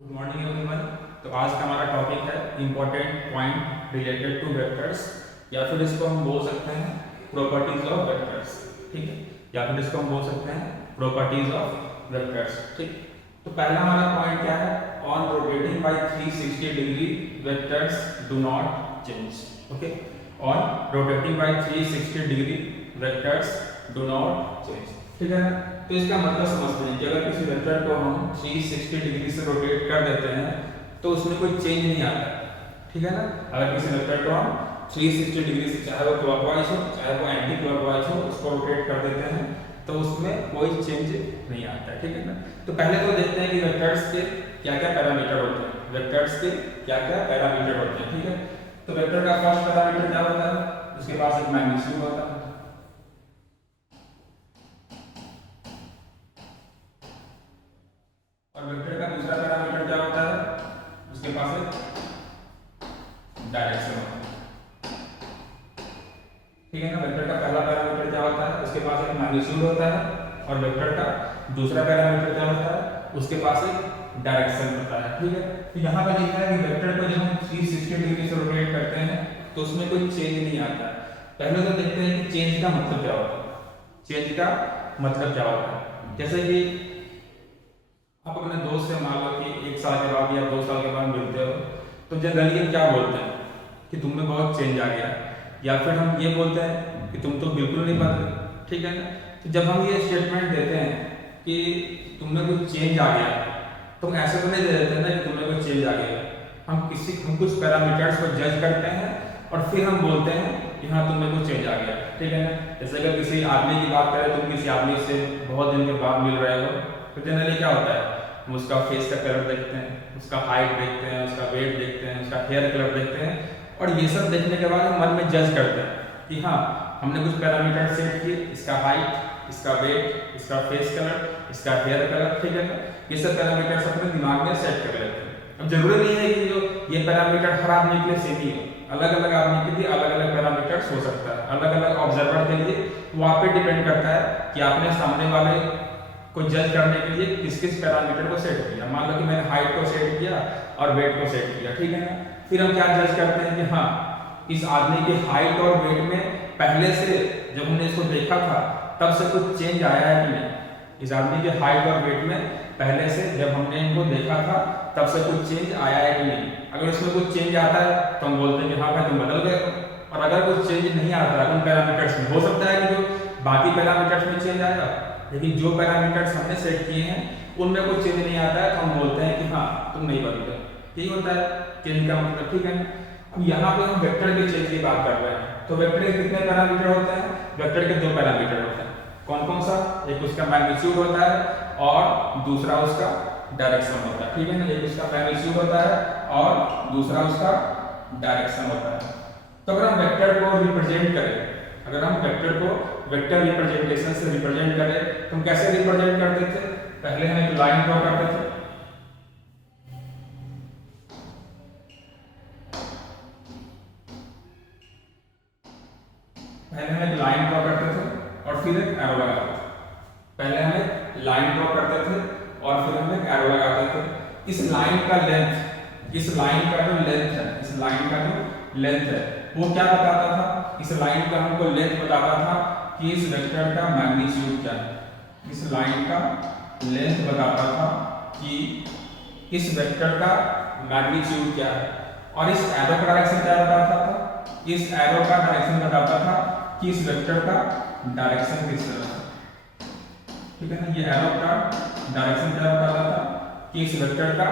Good morning everyone. तो आज का हमारा टॉपिक है important point related two vectors, या फिर इसको हम बोल सकते हैं प्रॉपर्टीज ऑफ वेक्टर्स। ठीक है, या फिर इसको हम बोल सकते हैं प्रॉपर्टीज ऑफ वेक्टर्स। ठीक, तो पहला हमारा पॉइंट क्या है? On rotating by 360 degree vectors do not change. Okay, on rotating by 360 degree vectors do not change. ठीक है, तो इसका मतलब समझते हैं कि अगर किसी वेक्टर को हम 360 डिग्री से रोटेट कर देते हैं तो उसमें कोई चेंज नहीं आता। ठीक है ना, अगर किसी वेक्टर को हम 360 डिग्री से, चाहे वो क्लॉकवाइज हो चाहे वो एंटी क्लॉकवाइज हो, उसको रोटेट कर देते हैं तो उसमें कोई चेंज नहीं आता। ठीक है ना, तो पहले तो देखते हैं कि वेक्टर्स के क्या क्या पैरामीटर होते हैं। वेक्टर्स के क्या क्या पैरामीटर होते हैं। ठीक है, तो वेक्टर का फर्स्ट पैरामीटर क्या होता है? उसके पास एक मैग्नीट्यूड होता है। और वेक्टर का दूसरा पैरामीटर क्या होता है? उसके पास एक डायरेक्शन होता है। ठीक है ना, वेक्टर का पहला पैरामीटर क्या होता है? उसके पास एक मैग्नीट्यूड होता है। और वेक्टर का दूसरा पैरामीटर क्या होता है? उसके पास एक डायरेक्शन होता है। ठीक है, तो यहाँ पर लिखा है कि वेक्टर को जब हम 360 डिग्री से रोटेट करते हैं तो उसमें कोई चेंज नहीं आता। पहले तो देखते हैं कि चेंज का मतलब क्या होता है। चेंज का मतलब क्या होता है? जैसे कि आप अपने दोस्त से मान लो कि 1 साल के बाद या 2 साल के बाद मिलते हो तो जनरली हम क्या बोलते हैं कि तुम में बहुत चेंज आ गया, या फिर हम ये बोलते हैं कि तुम तो बिल्कुल नहीं बदले। ठीक है ना, तो जब हम ये स्टेटमेंट देते हैं कि तुम में कुछ चेंज आ गया तो हम ऐसे तो नहीं दे देते ना कि तुम में कुछ चेंज आ गया। हम कुछ पैरामीटर्स को जज करते हैं और फिर हम बोलते हैं कि हाँ तुम में कुछ चेंज आ गया। ठीक है ना, जैसे अगर किसी आदमी की बात करें, तुम किसी आदमी से बहुत दिन के बाद मिल रहे हो तो जनरली क्या होता है? हम उसका फेस का कलर देखते हैं, उसका हाइट देखते हैं, उसका वेट देखते हैं, उसका हेयर कलर देखते हैं, और ये सब देखने के बाद हम मन में जज करते हैं कि हाँ हमने कुछ पैरामीटर सेट किए, इसका हाइट, इसका वेट, इसका फेस कलर, इसका हेयर कलर। ठीक है ना, ये सब पैरामीटर्स अपने दिमाग में सेट कर लेते हैं। अब जरूरी नहीं है कि जो ये पैरामीटर हर आदमी के लिए सेम ही हो, अलग अलग आदमी के लिए अलग अलग पैरामीटर्स हो सकता है। अलग अलग ऑब्जर्वर के लिए वो आप पे डिपेंड करता है कि आपने सामने वाले को जज करने के लिए किस किस पैरामीटर को सेट किया। मान लो कि मैंने हाइट को सेट किया और वेट को सेट किया। ठीक है ना, फिर हम क्या जज करते हैं कि हाँ इस आदमी के हाइट और वेट में पहले से जब हमने इसको देखा था तब से कुछ चेंज आया है कि नहीं। इस आदमी के हाइट और वेट में पहले से जब हमने इनको देखा था तब से कुछ चेंज आया है कि नहीं। अगर इसमें कुछ चेंज आता है तो हम बोलते हैं कि हाँ भाई तुम बदल गए। और अगर कुछ चेंज नहीं आता है उन पैरामीटर्स में, हो सकता है कि जो बाकी पैरामीटर्स में चेंज आएगा, लेकिन जो पैरामीटर्स हमने सेट किए हैं उनमें कुछ चेंज नहीं आता है तो हम बोलते हैं कि हाँ तुम नहीं बदले। यही होता है चेंज का मतलब। ठीक है, अब यहाँ पे हम वेक्टर के चेंज की बात कर रहे हैं। तो वेक्टर के कितने पैरामीटर होते हैं? वेक्टर के 2 पैरामीटर होते हैं। कौन कौन सा? एक उसका मैग्नीट्यूड होता है और दूसरा उसका डायरेक्शन होता है। ठीक है ना, एक उसका मैग्नीट्यूड होता है और दूसरा उसका डायरेक्शन होता है। तो अगर हम वेक्टर को रिप्रेजेंट करें, अगर हम वेक्टर को वेक्टर रिप्रेजेंटेशन से रिप्रेजेंट करें तो हम कैसे रिप्रेजेंट करते थे? पहले हम एक लाइन ड्रॉ करते थे। पहले हम एक लाइन ड्रॉ करते थे और फिर एक एरो लगाते थे। पहले हम एक लाइन ड्रॉ करते थे और फिर हम एक एरो लगाते थे। इस लाइन का लेंथ, इस लाइन का जो लेंथ है, इस लाइन का जो लेंथ है वो क्या बताता था? इस लाइन का हमको लेंथ बताता था कि इस वेक्टर का मैग्नीट्यूड क्या है। इस लाइन का लेंथ बताता था कि इस वेक्टर का मैग्नीट्यूड क्या है। और इस एरो का डायरेक्शन क्या बताता था? इस एरो का डायरेक्शन बताता था कि इस वेक्टर का डायरेक्शन किस तरफ है। ठीक है ना, ये एरो का डायरेक्शन क्या बताता था कि इस वेक्टर का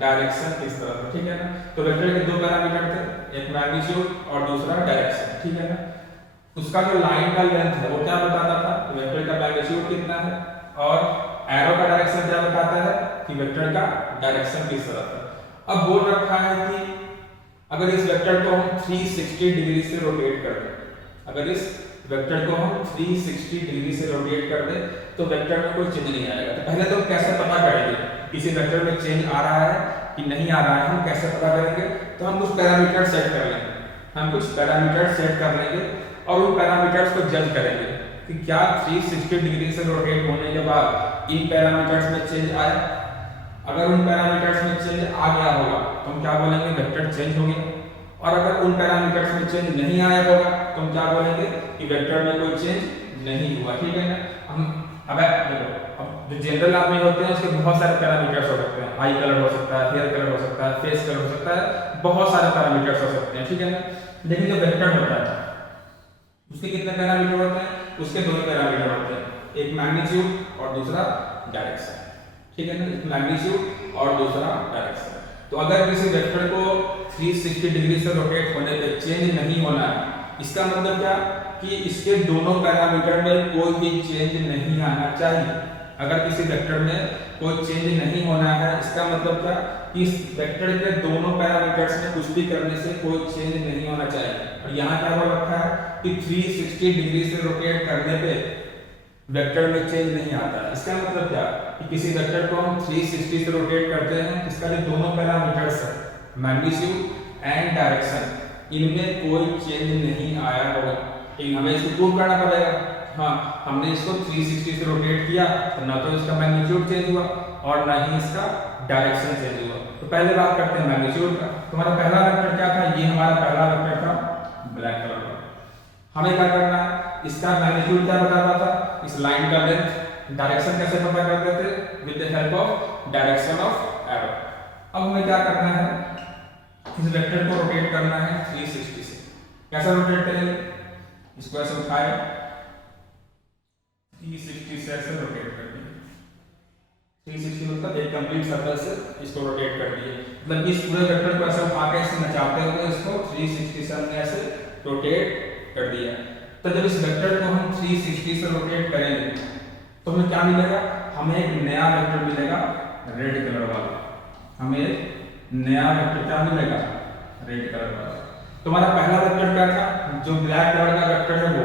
डायरेक्शन किस तरफ है। ठीक है ना, तो वेक्टर के 2 पैरामीटर थे, एक मैग्नीट्यूड और दूसरा डायरेक्शन। ठीक है ना, उसका जो लाइन का लेंथ है वो क्या बताता था? वेक्टर का मैग्नीट्यूड कितना है, और एरो का डायरेक्शन क्या बताता है कि वेक्टर का डायरेक्शन किस तरफ है। अब बोल रखा है कि अगर इस वेक्टर को हम 360 डिग्री से रोटेट कर दें, अगर इस वेक्टर को हम 360 डिग्री से रोटेट कर दें तो वेक्टर में कोई चेंज नहीं आएगा। तो पहले तो कैसे पता करेंगे किसी वेक्टर में चेंज आ रहा है कि नहीं आ रहा है? हम कैसे पता करेंगे? तो हम कुछ पैरामीटर सेट कर लेंगे। हम कुछ पैरामीटर सेट कर लेंगे और उन पैरामीटर्स को जज करेंगे कि क्या 360 डिग्री से रोटेट होने के बाद इन पैरामीटर्स में चेंज आया। अगर उन पैरामीटर्स में चेंज आ गया होगा तो हम क्या बोलेंगे, वेक्टर चेंज हो गया। और अगर उन पैरामीटर्स में चेंज नहीं आया होगा तो हम क्या बोलेंगे कि वेक्टर में कोई चेंज नहीं हुआ। ठीक है ना। हम अब देखो, अब जो जनरल आदमी होते हैं उसके बहुत सारे पैरामीटर्स हो सकते हैं, आई कलर हो सकता है, हेयर कलर हो सकता है, फेस कलर हो सकता है, बहुत सारे पैरामीटर्स हो सकते हैं। ठीक है ना। लेकिन जो वेक्टर होता है उसके कितने पैरामीटर होते हैं, उसके दो पैरामीटर होते हैं, एक मैग्नीट्यूड और दूसरा डायरेक्शन। ठीक है ना, एक मैग्नीट्यूड और दूसरा डायरेक्शन। तो अगर किसी वेक्टर को 360 डिग्री से रोटेट होने पे चेंज नहीं होना है, इसका मतलब क्या कि इसके दोनों पैरामीटर में कोई भी चेंज नहीं आना चाहिए। अगर किसी वेक्टर में कोई चेंज नहीं होना है, इसका मतलब क्या कि इस वेक्टर के दोनों पैरामीटर्स में कुछ भी करने से कोई चेंज नहीं होना चाहिए। और यहाँ क्या हो रखा है कि 360 डिग्री से रोटेट करने पे वेक्टर में चेंज नहीं आता। इसका मतलब क्या कि किसी वेक्टर को हम 360 से रोटेट करते हैं, इसका जो दोनों पैरामीटर्स है मैग्नीट्यूड एंड डायरेक्शन, इनमें कोई चेंज नहीं आया होगा। लेकिन हमें इसको प्रूव करना पड़ेगा। हाँ, हमने इसको 360 से रोटेट किया तो ना तो इसका मैग्नीट्यूड चेंज हुआ और ना ही इसका डायरेक्शन चेंज हुआ। तो पहले बात करते हैं मैग्नीट्यूड का। तुम्हारा पहला वेक्टर क्या था, ये हमारा पहला वेक्टर था ब्लैक कलर का। हमें क्या करना है, इसका मैग्नीट्यूड क्या बताता था, इस लाइन का लेंथ। डायरेक्शन कैसे पता करते थे, with the help of direction of arrow. अब हमें क्या करना है, इस वेक्टर को रोटेट करना है 360 से। कैसे रोटेट करेंगे, इसको ऐसे उठाए 360 से ऐसे रोटेट कर दिए। 360 मतलब एक कंप्लीट सर्कल से इसको रोटेट कर दिए। मतलब इस पूरे वेक्टर को ऐसे उठा के ऐसे नचाते हुए इसको 360 से हमने ऐसे रोटेट कर दिया। तो जब इस वेक्टर को हम 360 से रोटेट करेंगे तो हमें क्या मिलेगा, हमें एक नया वेक्टर मिलेगा रेड कलर वाला। हमें एक नया वेक्टर क्या मिलेगा, रेड कलर वाला। तुम्हारा पहला वेक्टर क्या था, जो ब्लैक कलर का वेक्टर है वो।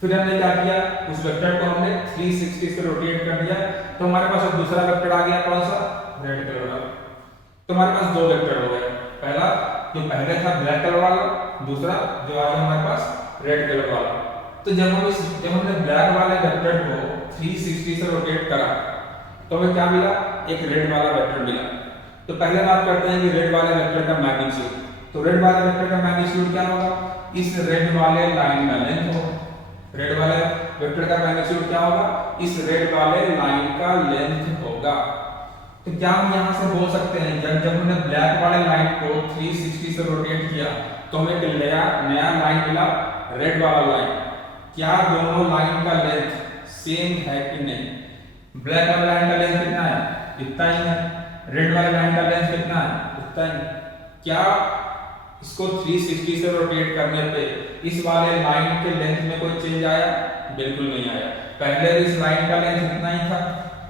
फिर हमने क्या किया, उस वेक्टर को हमने 360 से रोटेट कर दिया तो हमारे पास अब दूसरा वेक्टर आ गया, कौन सा, रेड कलर वाला। तो हमारे पास दो वेक्टर हो गए, पहला जो पहले था ब्लैक कलर वाला, दूसरा जो आ गया हमारे पास रेड कलर वाला। तो जब हमने ब्लैक वाले वेक्टर को 360 से रोटेट करा तो हमें क्या मिला, एक रेड वाला वेक्टर मिला। तो पहले बात करते हैं कि रेड वाले वेक्टर का मैग्नीट्यूड। तो रेड वाले वेक्टर का मैग्नीट्यूड क्या होगा, इस रेड वाले लाइन का लेंथ होगा। रेड वाले वेक्टर का मैग्नीट्यूड क्या होगा, इस रेड वाले लाइन का लेंथ होगा। तो क्या हम यहाँ से बोल सकते हैं, जब हमने ब्लैक वाले लाइन को 360 से रोटेट किया तो हमें एक नया लाइन मिला, रेड वाला लाइन। क्या दोनों लाइन का लेंथ सेम है कि नहीं। ब्लैक वाले लाइन का लेंथ कितना है, इतना ही है। रेड वाले लाइन का लेंथ कितना है, इतना ही। क्या इसको 360 से रोटेट करने पे इस वाले लाइन के लेंथ में कोई चेंज आया, बिल्कुल नहीं आया। पहले भी इस लाइन का लेंथ इतना ही था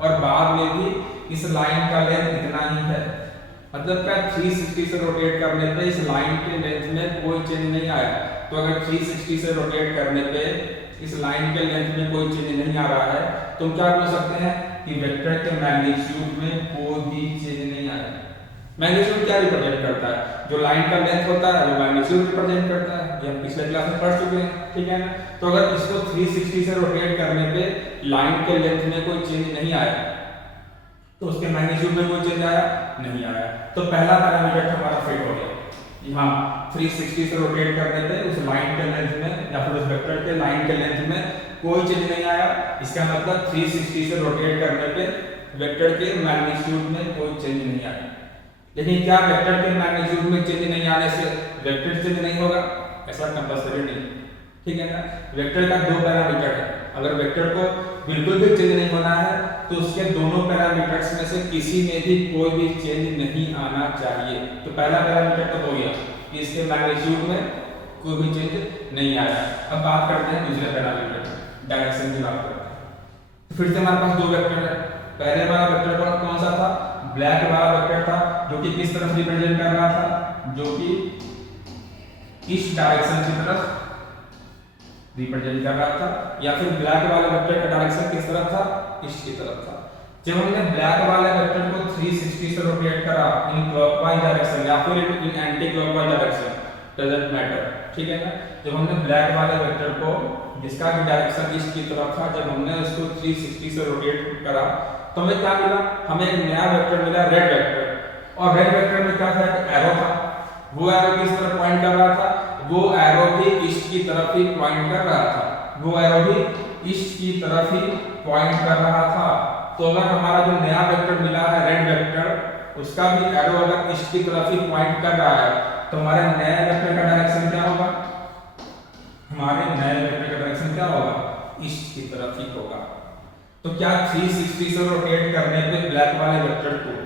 और बाद में भी इस लाइन का लेंथ इतना ही है। मतलब क्या 360 से रोटेट करने पे इस लाइन के लेंथ में कोई चेंज नहीं आया। तो अगर 360 से रोटेट करने पे इस लाइन के लेंथ में कोई चेंज नहीं आ रहा है तो क्या बोल सकते हैं कि वेक्टर के मैग्नीट्यूड में कोई भी चेंज नहीं आया। मैग्नीट्यूड क्या रिप्रेजेंट करता है, जो लाइन का लेंथ होता है वो मैग्नीट्यूड रिप्रेजेंट करता है। ये हम पिछले क्लास में पढ़ चुके हैं, ठीक है ना। तो अगर इसको 360 से रोटेट करने पे लाइन के लेंथ में कोई चेंज नहीं आया तो उसके मैग्नीट्यूड में कोई चेंज आया, नहीं आया। तो पहला पैरामीटर हमारा फिट हो गया। यहाँ 360 से रोटेट करने पे उस लाइन के लेंथ में या फिर उस वेक्टर के लाइन के लेंथ में कोई चेंज नहीं आया। इसका मतलब 360 से रोटेट करने पे वेक्टर के मैग्नीट्यूड में कोई चेंज नहीं आया। लेकिन क्या वेक्टर के मैग्नीट्यूड में चेंज नहीं आने से वेक्टर चेंज नहीं होगा, ऐसा कंपल्सरी नहीं, ठीक है ना। वेक्टर का दो पैरामीटर है, अगर वेक्टर को बिल्कुल भी चेंज नहीं होना है तो उसके दोनों पैरामीटर्स में से किसी में भी कोई भी चेंज नहीं आना चाहिए। तो पहला पैरामीटर तो हो गया कि इसके मैग्नीट्यूड में कोई भी चेंज नहीं आया। अब बात करते हैं दूसरे पैरामीटर, डायरेक्शन की बात करते हैं। तो फिर से हमारे पास दो वेक्टर है। पहले वाला वेक्टर कौन सा था, ब्लैक वाला वेक्टर था, जो कि किस तरफ रिप्रेजेंट कर रहा था, जो कि इस डायरेक्शन की तरफ रिप्रेजेंट कर रहा था। या फिर ब्लैक वाले वेक्टर का डायरेक्शन किस तरफ था, इसकी तरफ था। जब हमने ब्लैक वाले वेक्टर को 360 से रोटेट करा इन क्लॉकवाइज डायरेक्शन या फिर in anti clockwise direction, doesn't matter, ठीक है ना। जब हमने ब्लैक वाले वेक्टर को जिसका भी डायरेक्शन ईस्ट की तरफ था, जब हमने उसको 360 से रोटेट करा तो हमें क्या मिला, हमें एक नया वेक्टर मिला रेड वेक्टर, और रेड वेक्टर में क्या था, एक एरो था, वो एरो किस तरफ पॉइंट कर रहा था, वो एरो भी ईस्ट की तरफ ही पॉइंट कर रहा था, वो एरो भी ईस्ट की तरफ ही पॉइंट कर रहा था। तो अगर हमारा जो नया वेक्टर मिला है रेड वेक्टर, उसका भी एरो अगर ईस्ट की तरफ ही पॉइंट कर रहा है, तो हमारे नए वेक्टर का डायरेक्शन क्या होगा, हमारे नए वेक्टर का डायरेक्शन क्या होगा, ईस्ट की तरफ ही होगा। तो क्या 360 से रोटेट करने पे ब्लैक वाले वेक्टर को,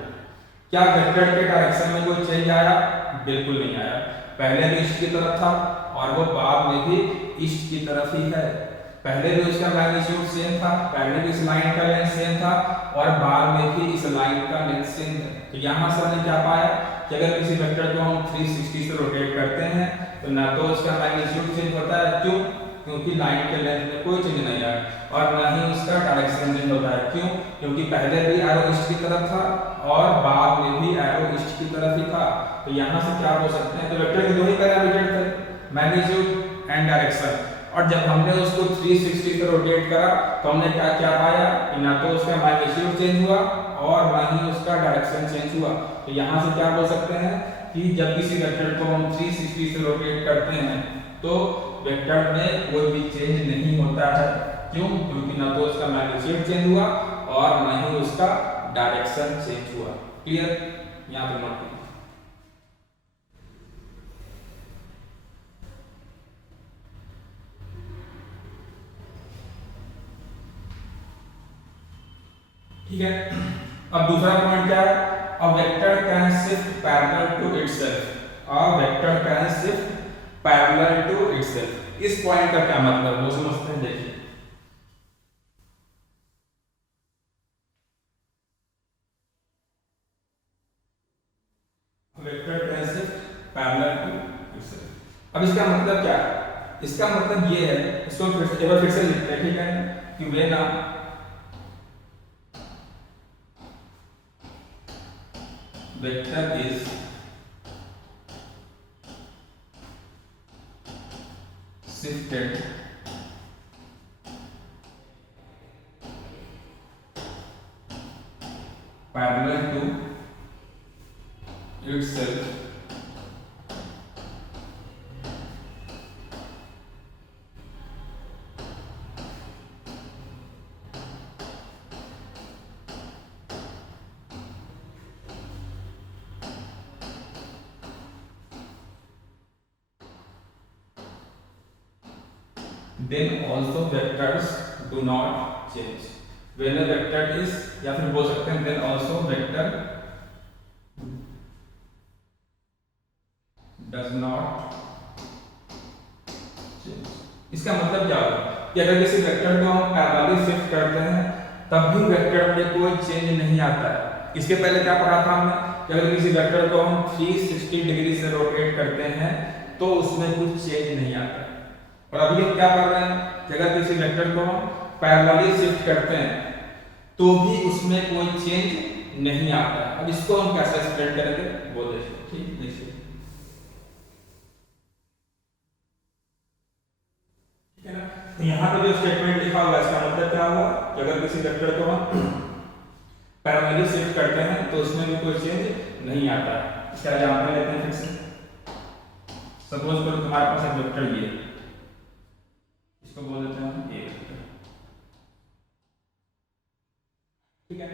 क्या वेक्टर के डायरेक्शन में कोई चेंज आया, बिल्कुल नहीं आया। पहले भी ईस्ट की तरफ था और वो बाद में भी ईस्ट की तरफ ही है। पहले भी उसका मैग्नीट्यूड सेम था, पहले भी इस लाइन का लेंथ सेम था, और बाद में भी इस लाइन का लेंथ सेम है। तो यहाँ से हमने क्या पाया कि अगर किसी वेक्टर को हम 360 से रोटेट करते हैं तो ना तो उसका मैग्नीट्यूड चेंज होता है, क्यों, क्योंकि लाइन के लेंथ में कोई चेंज नहीं आया, और ना ही उसका डायरेक्शन चेंज होता है, क्यों, क्योंकि पहले भी एरो ईस्ट की तरफ था और बाद में भी एरो ईस्ट की तरफ ही था। तो यहाँ से क्या हो सकते हैं, तो वेक्टर के दो ही पैरामीटर थे, मैग्नीट्यूड एंड डायरेक्शन, और जब हमने उसको 360 से रोटेट करा तो हमने क्या क्या पाया कि ना तो उसका मैग्नीट्यूड चेंज हुआ और ना ही उसका डायरेक्शन चेंज हुआ। तो यहाँ से क्या बोल सकते हैं कि जब किसी वेक्टर को हम 360 से रोटेट करते हैं तो वेक्टर में कोई भी चेंज नहीं होता है, क्यों, क्योंकि ना तो उसका मैग्नीट्यूड चेंज हुआ और ना ही उसका डायरेक्शन चेंज हुआ। क्लियर, यहाँ पे नोट कीजिए। ठीक है, अब दूसरा पॉइंट क्या है, a vector can shift parallel to itself, a vector can shift parallel to itself. इस पॉइंट का क्या मतलब वो समझते हैं, देखिए vector can shift parallel to itself. अब इसका मतलब क्या है, इसका मतलब ये है, इसको फिर से लिखते हैं, ठीक है, कि वे ना vector is shifted parallel to itself then also vectors do not change। when a vector is, या फिर बोल सकते हैं then also vector does not change। इसका मतलब क्या होगा कि अगर किसी वेक्टर को हम पैरेलली शिफ्ट करते हैं तब भी वेक्टर में कोई चेंज नहीं आता है। इसके पहले क्या पढ़ा था हमने कि अगर किसी वेक्टर को हम 360 डिग्री से रोटेट करते हैं तो उसमें कुछ चेंज नहीं आता। और अभी हम क्या पढ़ रहे हैं कि अगर किसी वेक्टर को हम पैरेलली शिफ्ट करते हैं तो भी उसमें कोई चेंज नहीं आता है। अब इसको हम कैसे एक्सप्लेन करेंगे वो देखिए, ठीक, देखिए, ठीक है ना। तो यहाँ पे जो स्टेटमेंट लिखा हुआ है इसका मतलब क्या हुआ कि अगर किसी वेक्टर को हम पैरेलली शिफ्ट करते हैं तो उसमें भी कोई चेंज नहीं आता है। इसका एग्जांपल लेते हैं फिर से। सपोज करो तुम्हारे पास एक वेक्टर ये, इसको बोल देते हैं हम ए वेक्टर, ठीक है।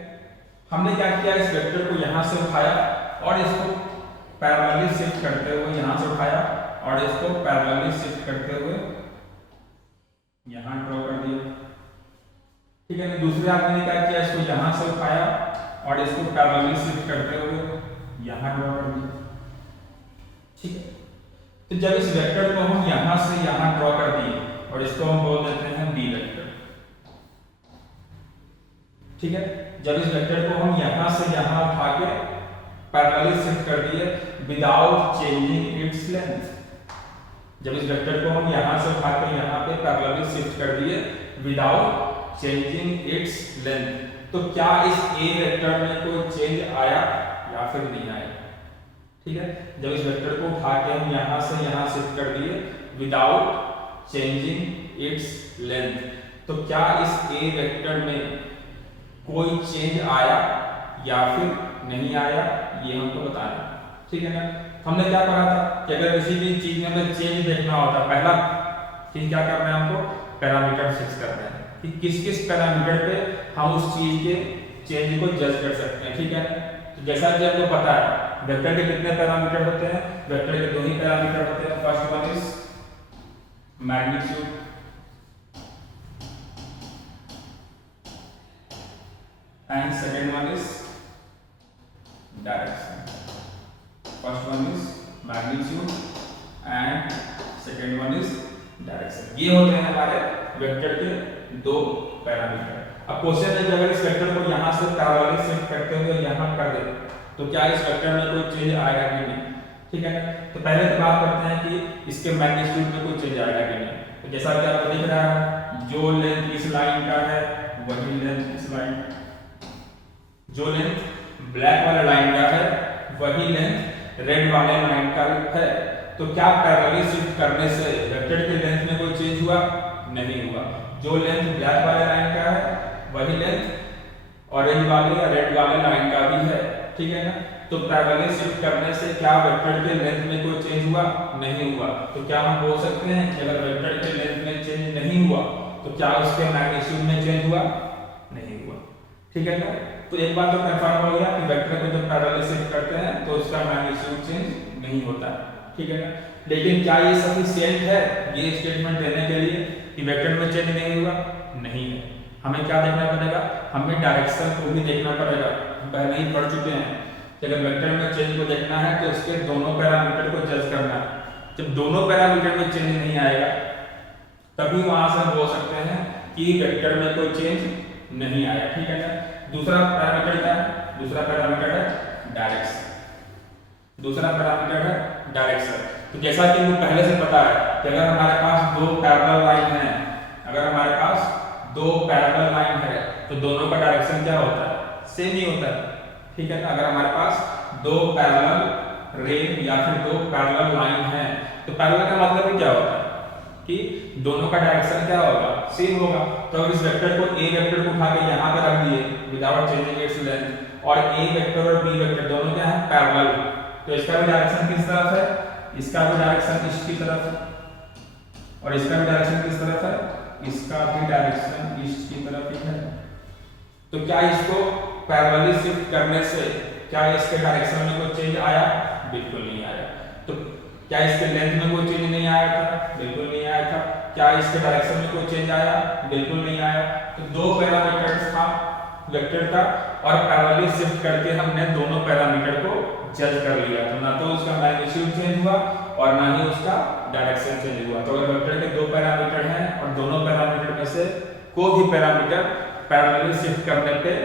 हमने क्या किया, इस वेक्टर को यहां से उठाया और इसको पैरेलली शिफ्ट करते हुए यहां से उठाया और इसको पैरेलली शिफ्ट करते हुए यहां ड्रॉ कर दिया, ठीक है। दूसरे आदमी ने क्या किया, इसको यहां से उठाया और इसको पैरेलली शिफ्ट करते हुए यहां ड्रॉ कर दिया, ठीक है। तो जब इस वेक्टर को हम यहां से यहां ड्रॉ कर दिए और इसको हम बोल देते हैं बी वेक्टर, ठीक है। जब इस वेक्टर को हम यहां से यहां उठा के पैरेलली शिफ्ट कर दिए विदाउट चेंजिंग इट्स लेंथ, जब इस वेक्टर को हम यहां से उठा के यहां पे पैरेलली शिफ्ट कर दिए विदाउट चेंजिंग इट्स लेंथ, तो क्या इस ए वेक्टर में कोई चेंज आया या फिर नहीं आया, ठीक है। जब इस वेक्टर को उठा के हम यहां से यहां शिफ्ट कर दिए विदाउट चेंजिंग इट्स लेंथ, तो क्या इस ए वेक्टर में कोई चेंज आया या फिर नहीं आया, ये हमको बताना है, ठीक है ना। हमने क्या पढ़ा था कि अगर किसी भी चीज में हमें चेंज देखना होता है, पहला चीज क्या करना है हमको, पैरामीटर फिक्स करना है कि किस किस पैरामीटर पे हम उस चीज के चेंज को जज कर सकते हैं, ठीक है। तो जैसा कि आपको पता है वेक्टर के कितने पैरामीटर होते हैं, वेक्टर के 2 ही पैरामीटर होते हैं। First one is magnitude and second one is direction. First one is magnitude and second one is direction. ये होते हैं हमारे वेक्टर के 2 पैरामीटर। अब क्वेश्चन है कि अगर इस वेक्टर को यहां से पैरेलली शिफ्ट करते हुए यहां कर दे तो क्या इस वेक्टर में कोई चेंज आएगा कि नहीं, ठीक है ना। तो पहले तो बात करते हैं कि इसके मैग्नीट्यूड में कोई चेंज आएगा कि नहीं। तो जैसा कि आपको दिख रहा है जो लेंथ इस लाइन का है वही लेंथ इस लाइन, जो लेंथ ब्लैक वाले लाइन का है वही लेंथ रेड वाले लाइन का है। तो क्या पैरेलली शिफ्ट करने से वेक्टर के लेंथ में कोई चेंज हुआ, नहीं हुआ। जो लेंथ ब्लैक वाले लाइन का है वही लेंथ ऑरेंज वाले या रेड वाले लाइन का भी है, ठीक है ना। तो पैरेलली शिफ्ट करने से क्या वेक्टर के लेंथ में कोई चेंज हुआ, नहीं हुआ। तो क्या हम बोल सकते हैं कि अगर वेक्टर के लेंथ में चेंज नहीं हुआ तो क्या उसके मैग्नीट्यूड में चेंज हुआ, नहीं हुआ, ठीक है ना। तो एक बात तो कंफर्म हो गया कि वेक्टर को जब पैरेलली शिफ्ट करते हैं तो उसका मैग्नीट्यूड चेंज नहीं होता, ठीक है ना। लेकिन क्या ये सफिशिएंट है ये स्टेटमेंट देने के लिए कि वेक्टर में चेंज नहीं हुआ, नहीं है। हमें क्या देखना पड़ेगा, हमें डायरेक्शन को भी देखना पड़ेगा। हम पहले ही पढ़ चुके हैं कि अगर वेक्टर में चेंज को देखना है तो उसके दोनों पैरामीटर को जज करना है। जब दोनों पैरामीटर में चेंज नहीं आएगा तभी वहां से हम बोल सकते हैं कि वेक्टर में कोई चेंज नहीं आया, ठीक है ना। दूसरा पैरामीटर क्या है, दूसरा पैरामीटर है डायरेक्शन। दूसरा पैरामीटर है डायरेक्शन। तो जैसा कि हमें पहले से पता है कि अगर हमारे पास 2 पैरेलल लाइन है, अगर हमारे पास 2 पैरेलल लाइन है तो दोनों का डायरेक्शन क्या होता है, सेम ही होता है, ठीक है ना। अगर हमारे पास 2 पैरेलल रे या फिर 2 पैरेलल लाइन है तो पैरेलल का मतलब ही क्या होता है कि दोनों का डायरेक्शन क्या होगा, सेम होगा। तो अगर इस वेक्टर को ए वेक्टर को उठा के यहां पे रख दिए विदाउट चेंजिंग इट्स लेंथ और ए वेक्टर और बी वेक्टर दोनों क्या है, पैरेलल, तो इसका भी डायरेक्शन किस तरफ है, इसका भी डायरेक्शन ईस्ट की तरफ है और इसका भी डायरेक्शन किस तरफ है, इसका भी डायरेक्शन ईस्ट की तरफ ही है। तो क्या इसको पैरेलली शिफ्ट करने से क्या इसके डायरेक्शन में कोई चेंज आया, बिल्कुल नहीं आया। तो क्या इसके लेंथ में कोई चेंज नहीं आया था, बिल्कुल नहीं आया था। क्या इसके डायरेक्शन में कोई चेंज आया, बिल्कुल नहीं आया। तो 2 पैरामीटर्स था वेक्टर का और पैरेलली शिफ्ट करके हमने दोनों पैरामीटर को जज कर लिया। तो ना तो उसका मैग्नीट्यूड चेंज हुआ और ना ही उसका डायरेक्शन चेंज हुआ। तो अगर वेक्टर के 2 पैरामीटर हैं और दोनों पैरामीटर में से कोई भी पैरामीटर पैरेलली शिफ्ट करने पे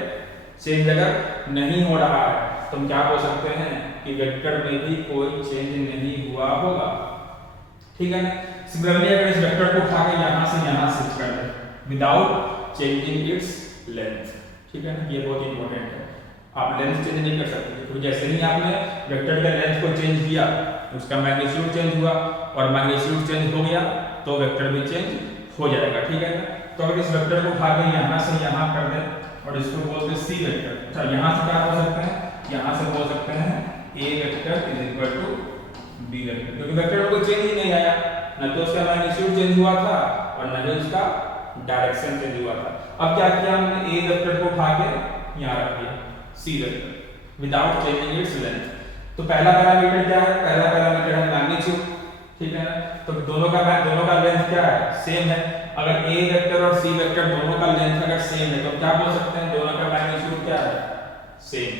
चेंज अगर नहीं हो रहा है तो हम क्या बोल सकते हैं कि वेक्टर में भी कोई चेंज नहीं हुआ होगा, ठीक है ना। सिमिलरली अगर इस वेक्टर को उठा के यहां से यहां शिफ्ट कर दे विदाउट चेंजिंग इट्स लेंथ, ठीक है ना, ये बहुत इंपॉर्टेंट है। आप लेंथ चेंज नहीं कर सकते, तो जैसे ही आपने वेक्टर के लेंथ को चेंज किया उसका मैग्नीट्यूड चेंज हुआ और मैग्नीट्यूड चेंज हो गया तो वेक्टर भी चेंज हो जाएगा, ठीक है ना। तो अगर इस वेक्टर को उठा के यहां से यहां कर दे और इसको बोलते हैं सी वेक्टर। अच्छा, यहां से क्या बोल सकते हैं, यहां से बोल सकते हैं A vector is equal to B vector, क्योंकि वेक्टर में कोई चेंज ही नहीं आया, न तो उसका मैग्नीट्यूड चेंज हुआ था और न ही उसका डायरेक्शन चेंज हुआ था। अब क्या किया हमने, ए वेक्टर को उठा के यहां रख दिया C vector without changing its length. तो पहला पैरामीटर क्या है, पहला पैरामीटर है मैग्नीट्यूड, ठीक है ना। तो दोनों का लेंथ क्या है, सेम है। अगर ए वेक्टर और सी वेक्टर दोनों का लेंथ अगर सेम है तो क्या बोल सकते हैं, दोनों का मैग्नीट्यूड क्या है, सेम,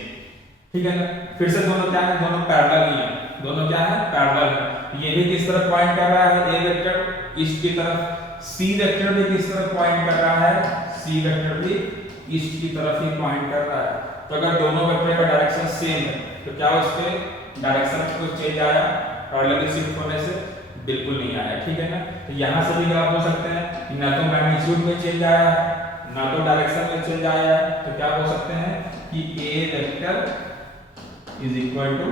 ठीक है ना। फिर से दोनों क्या है, दोनों पैरेलल ही है, दोनों क्या है, पैरेलल है। ये भी किस तरफ पॉइंट कर रहा है, ए वेक्टर ईस्ट की तरफ, सी वेक्टर भी किस तरफ पॉइंट कर रहा है, सी वेक्टर भी ईस्ट की तरफ ही पॉइंट कर रहा है। तो अगर दोनों वेक्टर का डायरेक्शन सेम है तो क्या उसके डायरेक्शन में कोई चेंज आया पैरेलली शिफ्ट होने से, बिल्कुल नहीं आया, ठीक है ना। तो यहां से भी आप बोल सकते हैं कि ना तो मैग्नीट्यूड में चेंज आया है ना तो डायरेक्शन में चेंज आया है। तो क्या बोल सकते हैं कि A vector is equal to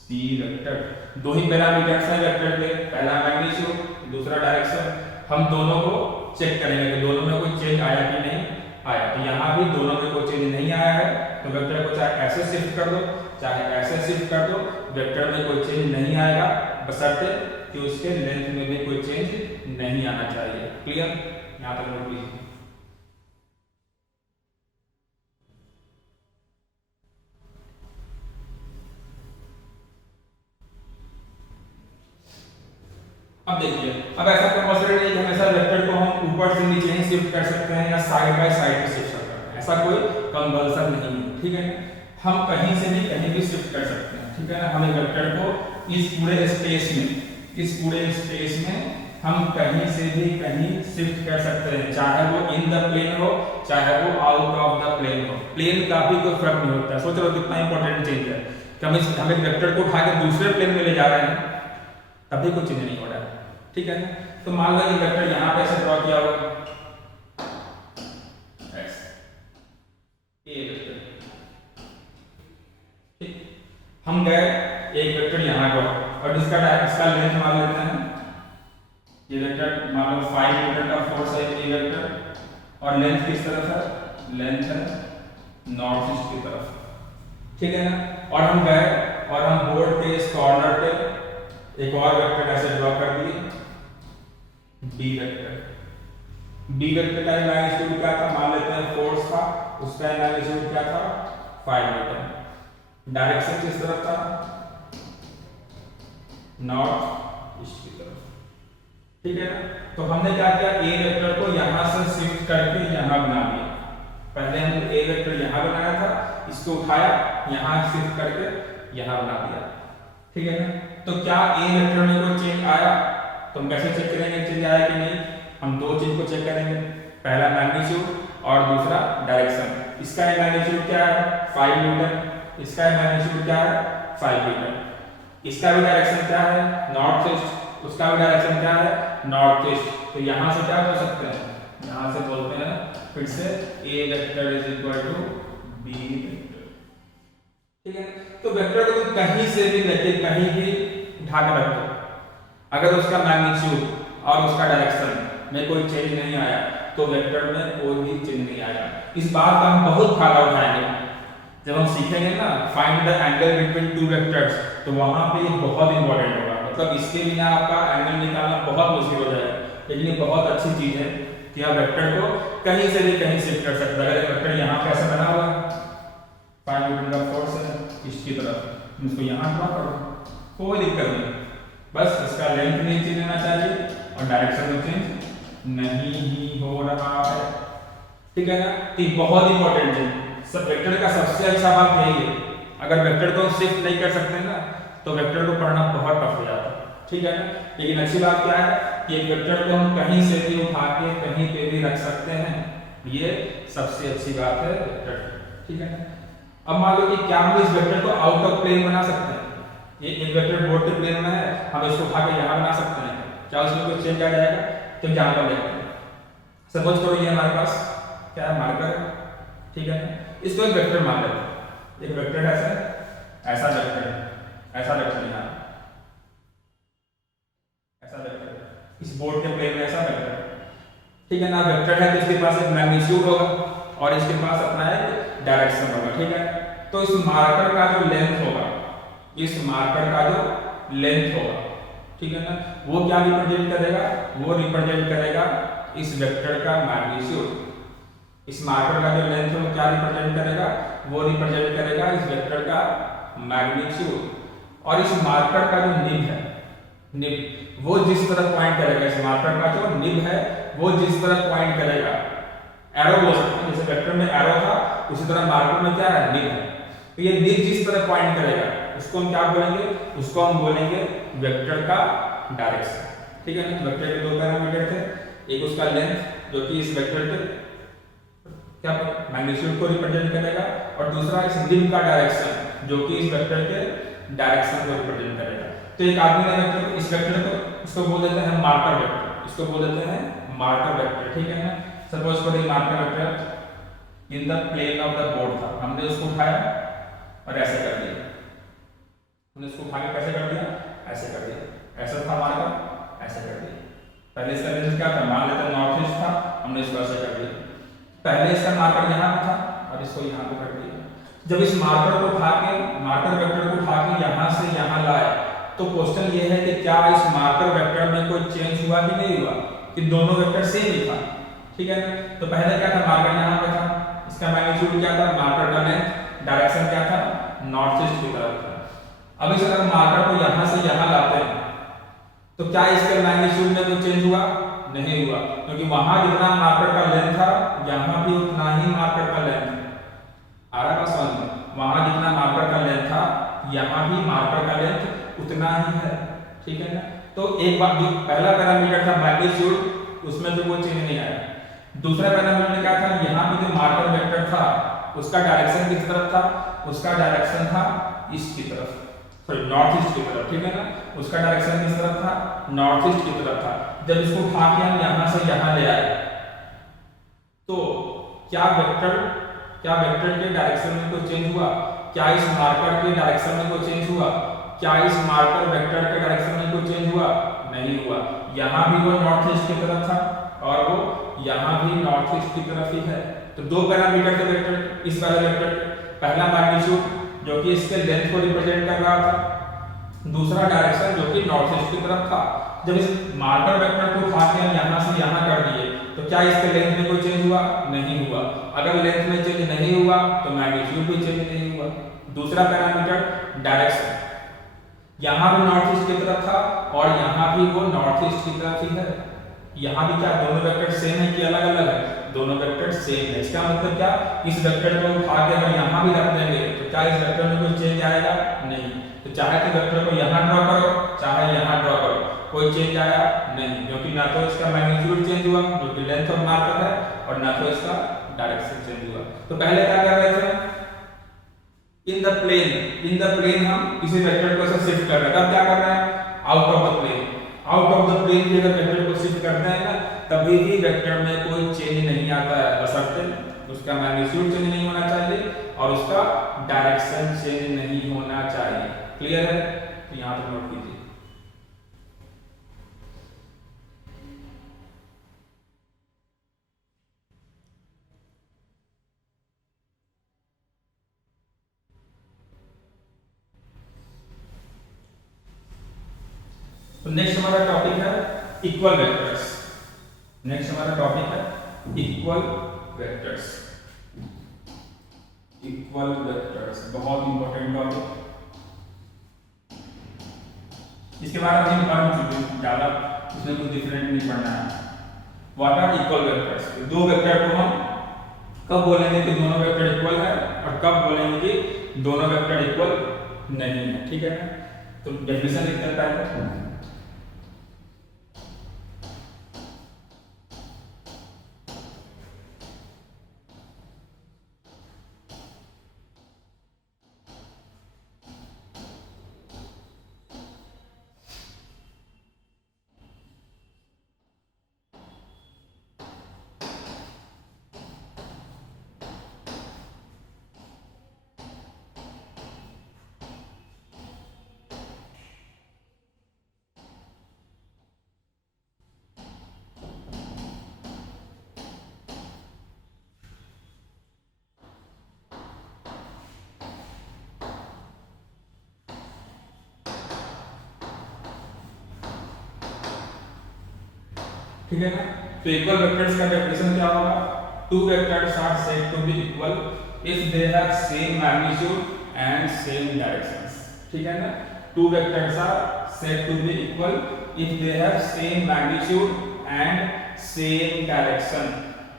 C vector. 2 ही पैरामीटर्स हैं वेक्टर के, पहला मैग्नीट्यूड दूसरा डायरेक्शन। हम दोनों को चेक करेंगे कि दोनों में कोई चेंज आया कि नहीं आया। तो यहां भी दोनों में ऐसे शिफ्ट कर दो चाहे ऐसे शिफ्ट कर दो, वेक्टर में कोई चेंज नहीं आएगा, बशर्ते कि उसके लेंथ में भी कोई चेंज नहीं आना चाहिए। क्लियर? यहाँ तक नोट लीजिए। अब देखिए, अब ऐसा कंपल्सरी नहीं है कि हमेशा वेक्टर को हम ऊपर से नीचे ही शिफ्ट कर सकते हैं या साइड बाय साइड भी शिफ्ट कर सकते हैं, ऐसा कोई कंपल्सन नहीं है। ठीक है, हम कहीं से भी कहीं भी शिफ्ट कर सकते हैं। ठीक है ना, हम वेक्टर को इस पूरे स्पेस में हम कहीं से भी कहीं शिफ्ट कर सकते हैं, चाहे वो इन द प्लेन हो चाहे वो आउट ऑफ द प्लेन हो। प्लेन का भी कोई फर्क नहीं होता। सोच लो कितना इंपॉर्टेंट चीज है कि हम एक वेक्टर को उठा के दूसरे प्लेन में ले जा रहे हैं, तभी कुछ चेंज नहीं हो रहा है। ठीक है ना, तो मान लो ये वेक्टर यहां पे ऐसे ड्रॉ किया होगा x ए वेक्टर। ठीक, हम गए एक वेक्टर यहां ड्रॉ और इसका लेंथ मान लेते हैं, ये वेक्टर मान लो 5 मीटर का फोर्स है ये वेक्टर और लेंथ किस तरफ है, लेंथ है नॉर्थ ईस्ट की तरफ। ठीक है ना, और हम गए और हम बोर्ड के इस कॉर्नर पे एक और वेक्टर ऐसे ड्रॉ कर दिए बी वेक्टर। बी वेक्टर का मैग्नीट्यूड क्या था, मान लेते हैं फोर्स था, उसका मैग्नीट्यूड क्या था 5 न्यूटन। डायरेक्शन किस तरफ था, नॉर्थ ईस्ट की तरफ। ठीक है ना, तो हमने क्या किया, ए वेक्टर को यहां से शिफ्ट करके यहां बना दिया। पहले हमने ए वेक्टर यहां बनाया था, इसको उठाया यहां शिफ्ट करके यहां बना दिया। ठीक है ना, तो क्या ए वेक्टर में कोई चेंज आया, तो हम कैसे चेक करेंगे चेंज आया कि नहीं। हम दो चीज को चेक करेंगे, पहला मैग्नीट्यूड और दूसरा डायरेक्शन। इसका मैग्नीट्यूड क्या है 5 न्यूटन, इसका मैग्नीट्यूड क्या है 5 न्यूटन, इसका भी डायरेक्शन क्या है नॉर्थ ईस्ट, उसका भी डायरेक्शन क्या है नॉर्थ ईस्ट। तो यहां से क्या बोल सकते हैं, यहां से बोलते हैं फिर से A vector is equal to B vector. ठीक है, तो वेक्टर को कहीं से भी लेके कहीं भी उठा के रख दो, अगर उसका मैग्नीट्यूड और उसका डायरेक्शन में कोई चेंज नहीं आया तो वेक्टर में कोई भी चेंज नहीं आएगा। इस बात का हम बहुत फायदा उठाएंगे जब हम सीखेंगे ना find the angle between two vectors, तो वहां पे ये बहुत इंपॉर्टेंट होगा। मतलब इसके बिना आपका एंगल निकालना बहुत मुश्किल हो जाएगा, लेकिन ये बहुत अच्छी चीज है कि आप वेक्टर को कहीं से भी कहीं शिफ्ट कर सकते हैं। अगर वेक्टर यहाँ पे ऐसा बना हुआ है 5 न्यूटन का फोर्स है इसकी तरफ, इसको यहाँ ड्रॉ करो, कोई दिक्कत नहीं, बस इसका लेंथ नहीं चेंज होना चाहिए और डायरेक्शन में चेंज नहीं ही हो रहा है। ठीक है ना, तो बहुत इंपॉर्टेंट है। सब वेक्टर का सबसे अच्छा बात यही है, अगर वेक्टर को शिफ्ट नहीं कर सकते ना तो वेक्टर को पढ़ना बहुत टफ हो जाता है। ठीक है ना, लेकिन अच्छी बात क्या है कि एक वेक्टर को हम कहीं से भी उठा के कहीं पे भी रख सकते हैं, ये सबसे अच्छी बात है वेक्टर। ठीक है ना, अब मान लो कि क्या हम इस वेक्टर को आउट ऑफ प्लेन बना सकते हैं, ये एक वेक्टर बोर्ड के प्लेन में है, हम इसको उठा के यहाँ बना सकते हैं, क्या उसमें कोई चेंज आ जाएगा। तो एग्जांपल देखते हैं, सपोज करो ये हमारे पास क्या है मार्कर है। ठीक है ना, इसको एक वेक्टर मान लेते हैं, एक वेक्टर ऐसा ऐसा वेक्टर ऐसा वेक्टर यहाँ ऐसा वेक्टर इस बोर्ड के प्लेन में ऐसा वेक्टर। ठीक है ना, वेक्टर है तो इसके पास एक मैग्नीट्यूड होगा और इसके पास अपना एक डायरेक्शन होगा। ठीक है, तो इस मार्कर का जो लेंथ होगा, इस मार्कर का जो लेंथ होगा, ठीक है ना, वो क्या रिप्रेजेंट करेगा, वो रिप्रेजेंट करेगा इस वेक्टर का मैग्नीट्यूड। इस मार्कर का जो लेंथ है वो क्या रिप्रेजेंट करेगा, वो रिप्रेजेंट करेगा इस वेक्टर का मैग्नीट्यूड। और इस मार्कर का जो निब है, निब वो जिस तरफ पॉइंट करेगा, इस मार्कर का जो निब है वो जिस तरफ पॉइंट करेगा, एरो बोल सकते हैं, जैसे वेक्टर में एरो था उसी तरह मार्कर में क्या है निब है, तो ये निब जिस तरफ पॉइंट करेगा उसको हम क्या बोलेंगे, उसको हम बोलेंगे वेक्टर का डायरेक्शन। ठीक है ना, वेक्टर के दो पैरामीटर थे, एक उसका लेंथ जो कि इस वेक्टर के क्या मैग्नीट्यूड को रिप्रेजेंट करेगा और दूसरा इस निब का डायरेक्शन जो कि इस वेक्टर के डायरेक्शन को रिप्रेजेंट करेगा। तो एक आदमी ने वेक्टर को इस वेक्टर को इसको बोल देते हैं मार्कर वेक्टर, इसको बोल देते हैं मार्कर वेक्टर। ठीक है ना, सपोज करो ये marker vector in the plane of the board था, हमने उसको उठाया और ऐसे कर दिया, हमने इसको उठा के कैसे कर दिया, ऐसे कर दिया, ऐसा था मार्कर ऐसे कर दिया। पहले इसका लेंथ क्या था, मान लेते हैं नॉर्थ ईस्ट था, हमने इसको ऐसे कर दिया। पहले इसका मार्कर यहाँ पे था और इसको यहाँ पे कर दिया, जब इस मार्कर को उठा के मार्कर वेक्टर को उठा के यहाँ से यहाँ लाए तो क्वेश्चन ये है कि क्या इस मार्कर वेक्टर में कोई चेंज हुआ कि नहीं हुआ, कि दोनों वेक्टर सेम ही था। ठीक है ना, तो पहले क्या था, मार्कर यहाँ पे था, इसका मैग्नीट्यूड क्या था, मार्कर का लेंथ, डायरेक्शन क्या था, नॉर्थ ईस्ट की तरफ था। अब इस अगर मार्कर को यहाँ से यहाँ लाते हैं तो क्या इसके मैग्नीट्यूड में कोई चेंज हुआ, नहीं हुआ, क्योंकि वहां जितना मार्कर का लेंथ था यहाँ भी उतना ही मार्कर का लेंथ आ रहा है समझ में, वहां जितना मार्कर का लेंथ था यहाँ भी मार्कर का लेंथ उतना ही है। ठीक है ना, तो एक बात, जो पहला पैरामीटर था मैग्नीट्यूड, उसमें तो कोई चेंज नहीं आया। दूसरा पैरामीटर क्या था, यहाँ पे जो मार्कर वेक्टर था उसका डायरेक्शन किस तरफ था, उसका डायरेक्शन था ईस्ट की तरफ, सॉरी नॉर्थ ईस्ट की तरफ। ठीक है ना, उसका डायरेक्शन किस तरफ था, नॉर्थ ईस्ट की तरफ था। जब इसको उठा के हम यहाँ से यहाँ ले आए तो क्या वेक्टर के डायरेक्शन में कोई चेंज हुआ, क्या इस मार्कर के डायरेक्शन में कोई चेंज हुआ, क्या इस मार्कर वेक्टर के डायरेक्शन में कोई चेंज हुआ, नहीं हुआ। यहाँ भी वो नॉर्थ ईस्ट की तरफ था और वो यहाँ भी नॉर्थ ईस्ट की तरफ ही है। तो दो पैरामीटर थे वेक्टर, इस वाले वेक्टर, पहला मैग्नीट्यूड जो कि इसके लेंथ को रिप्रेजेंट कर रहा था, दूसरा डायरेक्शन जो कि नॉर्थ ईस्ट की तरफ था। जब इस मार्कर वेक्टर को उठा के हम यहाँ से यहाँ कर दिए तो क्या इसके लेंथ में कोई चेंज हुआ, नहीं हुआ। अगर लेंथ में चेंज नहीं हुआ तो मैग्नीट्यूड भी चेंज नहीं हुआ। दूसरा पैरामीटर डायरेक्शन, यहाँ भी नॉर्थ ईस्ट की तरफ था और यहाँ भी वो नॉर्थ ईस्ट की तरफ ही है। यहाँ भी क्या दोनों वेक्टर सेम है कि अलग अलग है, दोनों वेक्टर सेम है। इसका मतलब क्या, इस वेक्टर को उठा के अगर यहाँ भी रख देंगे तो क्या इस वेक्टर में कोई चेंज आएगा, नहीं। तो चाहे तो वेक्टर को यहाँ ड्रॉ करो चाहे यहाँ ड्रॉ करो, कोई चेंज आया नहीं, क्योंकि ना तो इसका मैग्नीट्यूड चेंज हुआ जो कि लेंथ ऑफ मार्कर है और ना तो इसका डायरेक्शन चेंज हुआ। तो पहले क्या कर रहे थे, इन द प्लेन हम किसी वेक्टर को ऐसे शिफ्ट कर रहे हैं। अब क्या कर रहे हैं, आउट ऑफ द प्लेन भी अगर वेक्टर को शिफ्ट करते हैं ना तभी भी वेक्टर में कोई चेंज नहीं आता है, बशर्ते उसका मैग्नीट्यूड चेंज नहीं होना चाहिए और उसका डायरेक्शन चेंज नहीं होना चाहिए। क्लियर है, तो यहाँ पर नोट कीजिए। तो नेक्स्ट हमारा टॉपिक है इक्वल वेक्टर्स। नेक्स्ट हमारा टॉपिक है इक्वल वेक्टर्स। इक्वल वेक्टर्स बहुत इंपॉर्टेंट टॉपिक, इसके बारे में पढ़ चुके हैं, ज्यादा उसमें कुछ डिफरेंट नहीं पढ़ना है। व्हाट आर इक्वल वेक्टर्स, दो वेक्टर को हम कब बोलेंगे कि दोनों वेक्टर इक्वल है और कब बोलेंगे कि दोनों वेक्टर इक्वल नहीं है। ठीक है ना, तो डेफिनेशन लिखते हैं पहले। ठीक है ना, तो इक्वल वेक्टर्स का डेफिनेशन क्या होगा, two vectors are said to be equal if they have same magnitude and same directions. ठीक है ना, two vectors are said to be equal if they have same magnitude and same direction.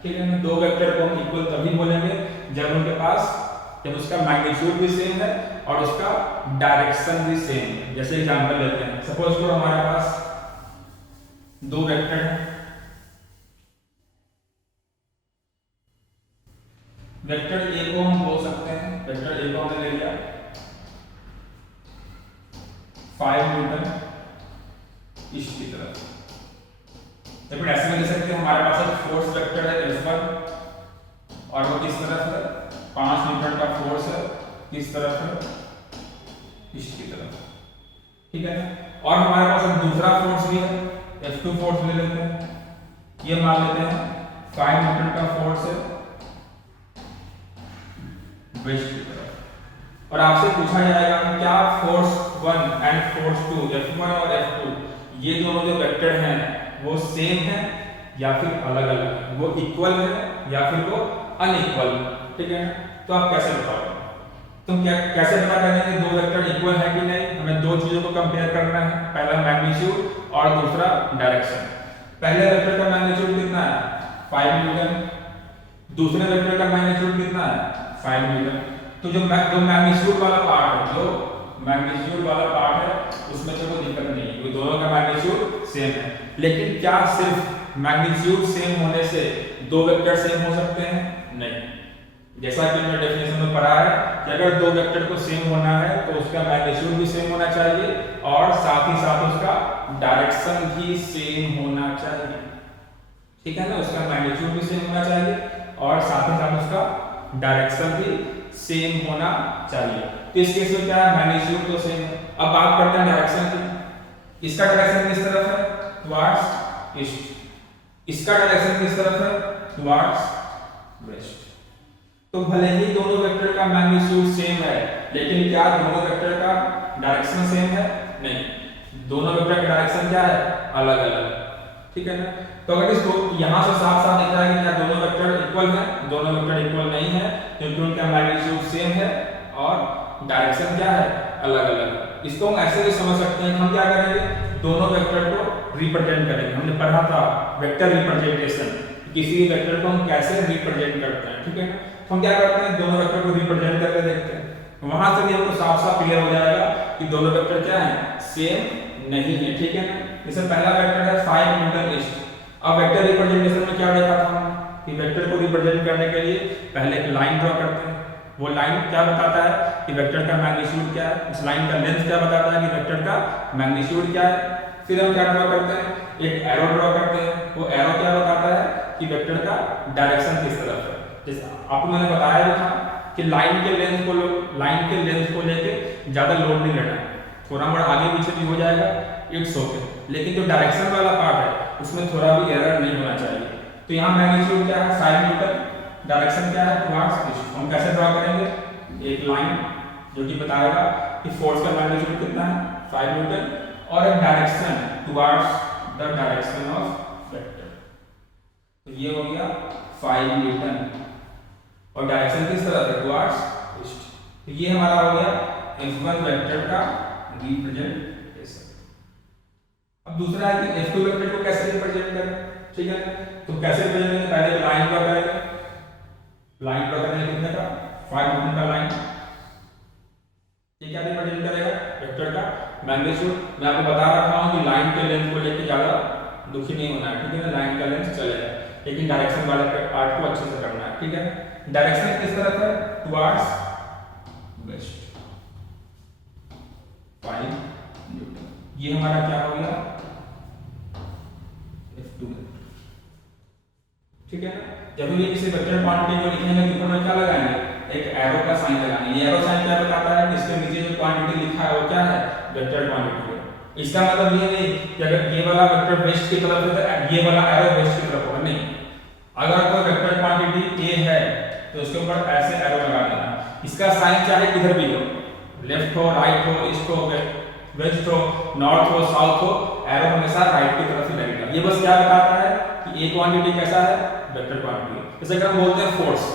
ठीक है ना, दो vector को हम equal तभी बोलेंगे जब उसका मैग्नीट्यूड भी सेम है और उसका डायरेक्शन भी सेम है। जैसे एग्जांपल लेते हैं, सपोज करो हमारे पास दो वेक्टर हैं, वेक्टर ए को हम बोल सकते हैं, वेक्टर ए को हमने ले लिया 5 न्यूटन ईस्ट की तरफ। तो फिर ऐसे में ले सकते हैं हमारे पास एक फोर्स वेक्टर है F1 और वो किस तरफ है, 5 न्यूटन का फोर्स है, किस तरफ है, ईस्ट की तरफ। ठीक है ना, और हमारे पास एक दूसरा फोर्स भी है, F2 फोर्स ले लेते हैं, ये मान लेते हैं 5 न्यूटन का फोर्स है वेस्ट की तरफ। और आपसे पूछा जाएगा कि क्या फोर्स 1 एंड फोर्स 2 F1 और F2 ये दोनों जो वेक्टर हैं वो सेम है या फिर अलग अलग, वो इक्वल है या फिर वो अनइक्वल, ठीक है। तो आप कैसे बताओगे, तुम कैसे पता करेंगे दो वेक्टर इक्वल है कि नहीं। हमें दो चीजों को कंपेयर करना है, पहला मैग्नीट्यूड और दूसरा डायरेक्शन। पहले वेक्टर का मैग्नीट्यूड कितना है 5 न्यूटन, दूसरे वेक्टर का मैग्नीट्यूड कितना है 5 न्यूटन। तो जो मैग्नीट्यूड वाला पार्ट है, जो मैग्नीट्यूड वाला पार्ट है उसमें तो कोई दिक्कत नहीं है, दोनों का मैग्नीट्यूड सेम है। लेकिन क्या सिर्फ मैग्नीट्यूड सेम होने से दो वेक्टर सेम हो सकते हैं? नहीं। जैसा कि हमने डेफिनेशन में पढ़ा है कि अगर दो वेक्टर को सेम होना है तो उसका मैग्नीट्यूड भी सेम होना चाहिए और साथ ही साथ उसका डायरेक्शन भी सेम होना चाहिए, ठीक है ना। उसका मैग्नीट्यूड भी सेम होना चाहिए और साथ ही साथ उसका डायरेक्शन भी सेम होना चाहिए। तो इस केस में क्या है, मैग्नीट्यूड तो सेम है। अब बात करते हैं डायरेक्शन की। इसका डायरेक्शन किस तरफ है, टुवर्ड्स ईस्ट। इसका डायरेक्शन किस तरफ है, टुवर्ड्स वेस्ट। तो भले ही दोनों वेक्टर का मैग्नीट्यूड सेम है, लेकिन क्या दोनों वेक्टर का डायरेक्शन सेम है? नहीं, दोनों वेक्टर का डायरेक्शन क्या है, अलग अलग, ठीक है ना। तो अगर इसको यहां से साफ साफ दिख रहा है कि क्या दोनों वेक्टर इक्वल है, दोनों वेक्टर इक्वल नहीं है क्योंकि उनका मैग्नीट्यूड सेम है और डायरेक्शन क्या है, अलग अलग। इसको हम ऐसे भी समझ सकते हैं कि हम क्या करेंगे, दोनों वेक्टर को रिप्रेजेंट करेंगे। हमने पढ़ा था वेक्टर रिप्रेजेंटेशन, किसी भी वेक्टर को हम कैसे रिप्रेजेंट करते हैं, ठीक है ना। तो हम क्या करते हैं, दोनों वेक्टर को रिप्रेजेंट करके देखते हैं। वहां से भी हमको साफ साफ क्लियर हो जाएगा कि दोनों वेक्टर क्या हैं, सेम नहीं है, ठीक है ना। जैसे पहला वेक्टर है 5 न्यूटन ईस्ट। अब वेक्टर रिप्रेजेंटेशन में क्या देखा था हम कि वेक्टर को रिप्रेजेंट करने के लिए पहले एक लाइन ड्रॉ करते हैं। वो लाइन क्या बताता है कि वेक्टर का मैग्नीट्यूड क्या है, उस लाइन का लेंथ क्या बताता है कि वेक्टर का मैग्नीट्यूड क्या है। फिर हम क्या ड्रॉ करते हैं, एक एरो ड्रॉ करते हैं। वो एरो क्या बताता है कि वेक्टर का डायरेक्शन किस तरफ है। जैसे आपको मैंने बताया भी था कि लाइन के लेंथ को लेके ज्यादा लोड नहीं लेना है, थोड़ा मोड़ा आगे पीछे भी हो जाएगा, इट्स ओके। लेकिन जो डायरेक्शन वाला पार्ट है उसमें थोड़ा भी एरर नहीं होना चाहिए। तो यहाँ मैग्नीट्यूड क्या है 5 न्यूटन, डायरेक्शन क्या है टुवर्ड्स ईस्ट। हम कैसे ड्रॉ करेंगे, एक लाइन जो कि बताएगा कि फोर्स का मैग्नीट्यूड कितना है 5 न्यूटन और एक direction towards the direction of vector. तो ये हो गया 5 न्यूटन और डायरेक्शन किस तरफ है, टुवर्ड्स ईस्ट। तो ये हमारा हो गया F1 वेक्टर का रिप्रेजेंटेशन। अब दूसरा है कि F2 वेक्टर को कैसे रिप्रेजेंट करें, ठीक है। तो कैसे रिप्रेजेंट करें, पहले लाइन ड्रॉ करेंगे। लाइन ड्रॉ करेंगे कितने का, 5 न्यूटन का लाइन। ये क्या रिप्रेजेंट करेगा, वेक्टर का मैग्नीट्यूड। मैं आपको बता रखा हूं कि लाइन के लेंथ को लेकर ज्यादा दुखी नहीं होना है, ठीक है ना। लाइन का लेंथ चलेगा लेकिन डायरेक्शन वाले पार्ट को अच्छे से करना है, ठीक है। डायरेक्शन किस तरफ है, टुवर्ड्स वेस्ट, 5 न्यूटन। ये हमारा क्या हो गया F2, ठीक है ना। जब भी किसी वेक्टर क्वांटिटी को लिखेंगे तो ऊपर में क्या लगाएंगे, एक एरो का साइन लगाएंगे। ये एरो साइन क्या बताता है कि इसके नीचे जो क्वांटिटी लिखा है वो क्या है, वेक्टर क्वांटिटी है। इसका मतलब ये नहीं कि अगर ये वाला वेक्टर वेस्ट की तरफ है तो ये वाला एरो वेस्ट की तरफ होगा, नहीं। अगर कोई वेक्टर क्वांटिटी A है तो उसके ऊपर ऐसे एरो लगा देना। इसका साइन चाहे किधर भी हो, लेफ्ट हो, राइट हो, ईस्ट हो, वेस्ट हो, नॉर्थ हो, साउथ हो, एरो हमेशा राइट की तरफ ही लगेगा। ये बस क्या बताता है कि A क्वांटिटी कैसा है, वेक्टर क्वांटिटी। जैसे अगर हम बोलते हैं फोर्स,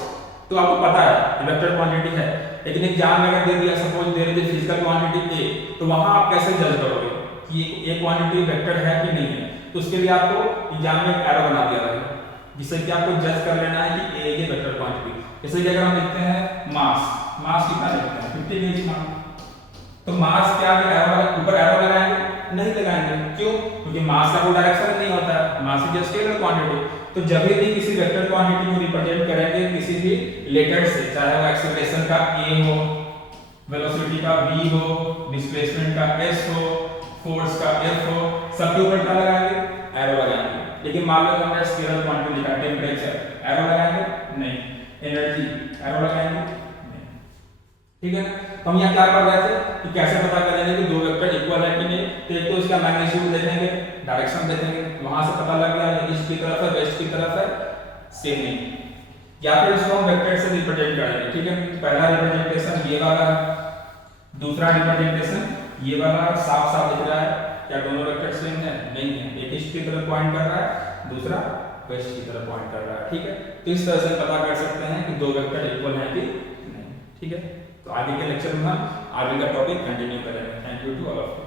तो आपको पता है कि वेक्टर क्वांटिटी है, लेकिन एग्जाम में अगर दे दिया, सपोज दे रहे फिजिकल क्वांटिटी A, तो वहां आप कैसे जज करोगे कि A क्वांटिटी वेक्टर है कि नहीं है। तो उसके लिए आपको एग्जाम में एक एरो बना दिया रहेगा जिससे कि आपको जज कर लेना है कि A ये वेक्टर क्वांटिटी। जैसे कि अगर हम लिखते हैं मास कितना लिखते हैं 50 kg मास, तो मास क्या ऊपर एरो लगाएंगे, नहीं लगाएंगे। क्यों, क्योंकि मास का कोई डायरेक्शन नहीं होता है, mass is just scalar quantity. तो जब भी किसी वेक्टर क्वांटिटी को रिप्रेजेंट करेंगे किसी भी लेटर से, चाहे वो एक्सेलरेशन का A हो, वेलोसिटी का V हो, डिस्प्लेसमेंट का S हो, फोर्स का F हो, सबके ऊपर क्या लगाएंगे, एरो लगाएंगे। लेकिन मान लो हमने स्केलर क्वांटिटी लिखा, टेंपरेचर, एरो लगाएंगे नहीं, एनर्जी एरो लगाएंगे नहीं, ठीक है। तो हम यहाँ क्या कर रहे थे कि कैसे पता करेंगे कि दो वेक्टर इक्वल है कि नहीं। तो एक तो इसका मैग्नीट्यूड देखेंगे, डायरेक्शन देखेंगे, वहां से पता लग गया ये ईस्ट की तरफ है, वेस्ट की तरफ है, सेम नहीं। या फिर इसको हम वेक्टर से रिप्रेजेंट करेंगे, ठीक है। पहला रिप्रेजेंटेशन ये वाला है, दूसरा रिप्रेजेंटेशन, ये वाला साफ साफ दिख रहा है, क्या दोनों वेक्टर सेम है? नहीं है, एक ईस्ट की तरफ पॉइंट कर रहा है, दूसरा वेस्ट की तरफ पॉइंट कर रहा है। ठीक है, तो इस तरह से पता कर सकते हैं कि दो वेक्टर इक्वल हैं कि नहीं। ठीक है, तो आगे के लेक्चर में हम आगे का टॉपिक कंटिन्यू करेंगे। Thank you to all of you.